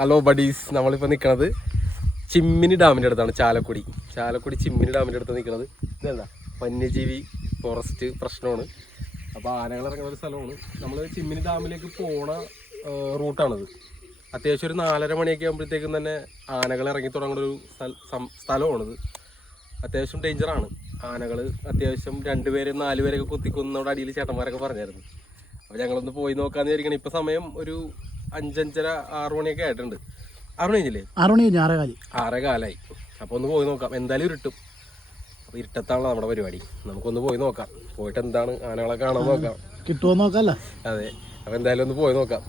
Hello buddies, നമ്മളിപ്പോൾ നിൽക്കുന്നത് ചിമ്മിനി ഡാമിൻ്റെ അടുത്താണ്. ചാലക്കുടി ചിമ്മിനി ഡാമിൻ്റെ അടുത്ത് നിൽക്കുന്നത്. ഇതെന്താ വന്യജീവി ഫോറസ്റ്റ് പ്രശ്നമാണ്. അപ്പോൾ ആനകൾ ഇറങ്ങുന്ന ഒരു സ്ഥലമാണ്. നമ്മൾ ചിമ്മിനി ഡാമിലേക്ക് പോണ റൂട്ടാണിത്. അത്യാവശ്യം ഒരു 4:30 മണിയൊക്കെ ആകുമ്പോഴത്തേക്കും തന്നെ ആനകൾ ഇറങ്ങി തുടങ്ങുന്ന ഒരു സ്ഥലമാണിത്. അത്യാവശ്യം ഡേഞ്ചറാണ്. ആനകൾ അത്യാവശ്യം 2 പേരെ 4 പേരൊക്കെ കുത്തിക്കുന്നതോടെ അടിയിൽ ചേട്ടന്മാരൊക്കെ പറഞ്ഞായിരുന്നു. അപ്പോൾ ഞങ്ങളൊന്ന് പോയി നോക്കാമെന്ന് വിചാരിക്കണം. ഇപ്പോൾ സമയം ഒരു 5:30 6 മണിയൊക്കെ ആയിട്ടുണ്ട്. 6 മണി കഴിഞ്ഞില്ലേ? 6:15 അപ്പോൾ ഒന്ന് പോയി നോക്കാം. എന്തായാലും ഇരുട്ടും. അപ്പോൾ ഇരുട്ടത്താണല്ലോ നമ്മുടെ പരിപാടി. നമുക്കൊന്ന് പോയി നോക്കാം. പോയിട്ട് എന്താണ് ആനകളെ കാണാൻ നോക്കാം. കിട്ടുമോ നോക്കാമല്ലോ. അതെ, അപ്പോൾ എന്തായാലും ഒന്ന് പോയി നോക്കാം.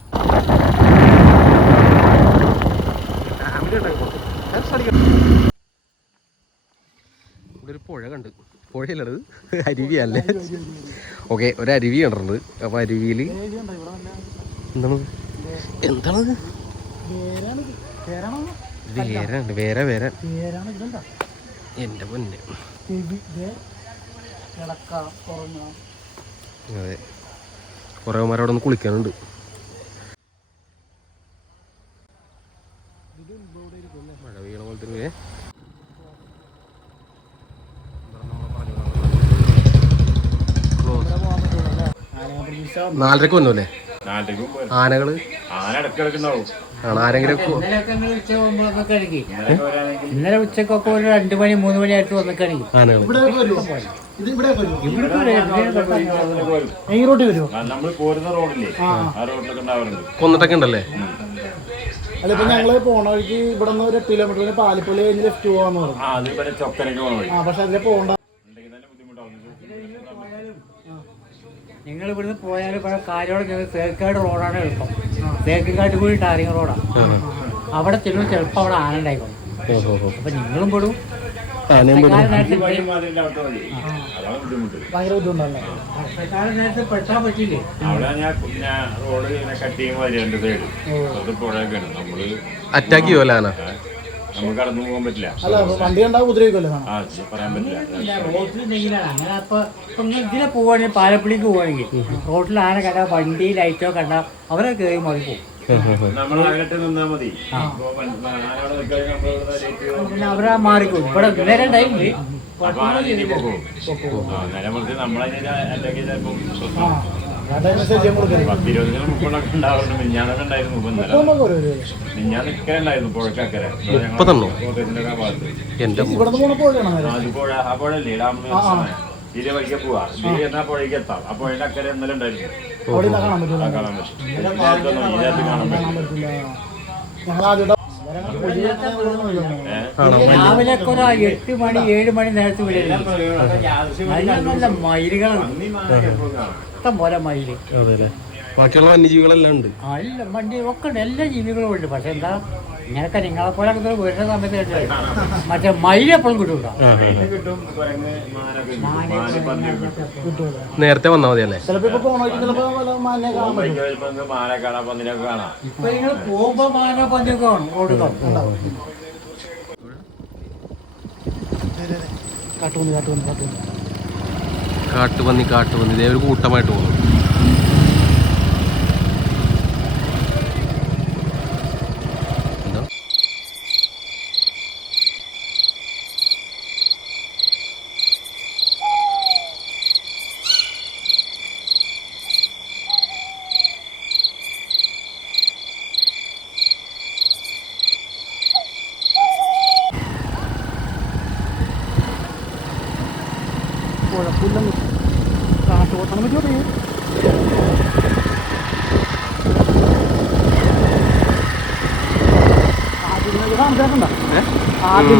ഇവിടെ ഒരു പുഴ കണ്ട്. പുഴയുള്ളത് അരുവിയല്ലേ? ഓക്കെ, ഒരു അരുവി കണ്ടിട്ടുണ്ട്. അപ്പോൾ അരുവിയിൽ എന്താണത്? വേരാണ്. എൻ്റെ പൊന്നെ. അതെ, കുറേ അവിടെ ഒന്ന് കുളിക്കാനുണ്ട്. മഴ വീണ പോലെ തന്നെ 4:30 വന്നല്ലേ ആനകള്? ഇന്നലെ ഉച്ചക്കൊക്കെ ഒരു 2 മണി 3 മണി ആയിട്ട് വന്നിക്കണെങ്കിൽ കൊന്നിട്ടൊക്കെ ഉണ്ടല്ലേ? അല്ല, ഇപ്പൊ ഞങ്ങള് പോണ വഴിക്ക് ഇവിടെ നിന്ന് ഒരു 8 കിലോമീറ്റർ പാലിപ്പള്ളി കഴിഞ്ഞ് ലെഫ്റ്റ് പോകാന്ന് പറഞ്ഞു. പക്ഷെ അതിലെ പോകണ്ട. നിങ്ങൾ ഇവിടുന്ന് പോയാൽ കാര്യോടെ തേക്കാട് റോഡാണ് എളുപ്പം. തേക്കാട്ട് കൂടി ടാറിങ് റോഡാണ്. അവിടെ ചെല്ലുമ്പോൾ ചിലപ്പോൾ അവിടെ ആന ഉണ്ടായിക്കോളും. അപ്പൊ നിങ്ങളും പെടും. ഭയങ്കര ബുദ്ധിമുട്ടല്ലേ? നേരത്തെ പെട്ടാൻ പറ്റില്ലേ? അറ്റാക്ക് ചെയ്യുമല്ലോ ആന. നമുക്ക് കടന്നു പോകാൻ പറ്റില്ല. അല്ല, വണ്ടി കണ്ടാ ഉപദ്രവിക്കുമല്ലോ. പറയാൻ പറ്റില്ല. റോട്ടിലുണ്ടെങ്കിലാണ് അങ്ങനെ. അപ്പൊ ഇതിലെ പോവാണെങ്കിൽ പാലപ്പള്ളിക്ക് പോവാണെങ്കിൽ റോട്ടിൽ ആന കണ്ട വണ്ടി ലൈറ്റോ കണ്ട അവരെ കയറി മതി പോകും. നമ്മൾ അകലട്ട് നിന്നാ മതി. പിന്നെ അവരാ മാറിക്കും. ഇവിടെ നേരം ടൈമില് നമ്മളതിനെ അറ്റാക്ക് ചെയ്തപ്പം 20-30 ഉണ്ടാവുന്നു. മിഞ്ഞാനൊക്കെ ഉണ്ടായിരുന്നു. മിഞ്ഞാൻ നിൽക്കലുണ്ടായിരുന്നു പുഴക്കക്കരെ. ആ പുഴല്ലേ ഇതിലെ വഴിക്ക് പോവാ. ഇതിൽ എന്നാ പുഴയ്ക്ക് എത്താം. ആ പുഴയുടെ അക്കരെ ഇന്നലെ ഉണ്ടായിരുന്നു. കാണാൻ പറ്റും. ഇതിനകത്ത് കാണാൻ പറ്റും. രാവിലെ ഒക്കെ ഒരു 8 മണി 7 മണി നേരത്തെ വിളിക്കും. നല്ല നല്ല മയിലുകളാണ്. ഇഷ്ടം പോലെ മയില്. ബാക്കിയുള്ള വന്യജീവികളെല്ലാം ഉണ്ട്. അല്ല, വണ്ടി ഒക്കെ ഉണ്ട്. എല്ലാ ജീവികളും ഉണ്ട്. പക്ഷെ എന്താ ഇങ്ങനൊക്കെ നിങ്ങളെ പോലെ വരുന്ന സമയത്ത് മറ്റേ മയില് എപ്പോഴും കിട്ടൂട്ടോ. നേരത്തെ വന്നാൽ മതി അല്ലേ? ഇപ്പൊ നിങ്ങൾ പോകുമ്പോ മാന പന്നിയൊക്കെ കാണും. ഓടുക കാട്ടുപന്നി ഇതേ ഒരു കൂട്ടമായിട്ട് പോകുന്നു. കുഴപ്പമില്ല. കാട്ടുപോത്താൻ പറ്റുമോ? ആദ്യം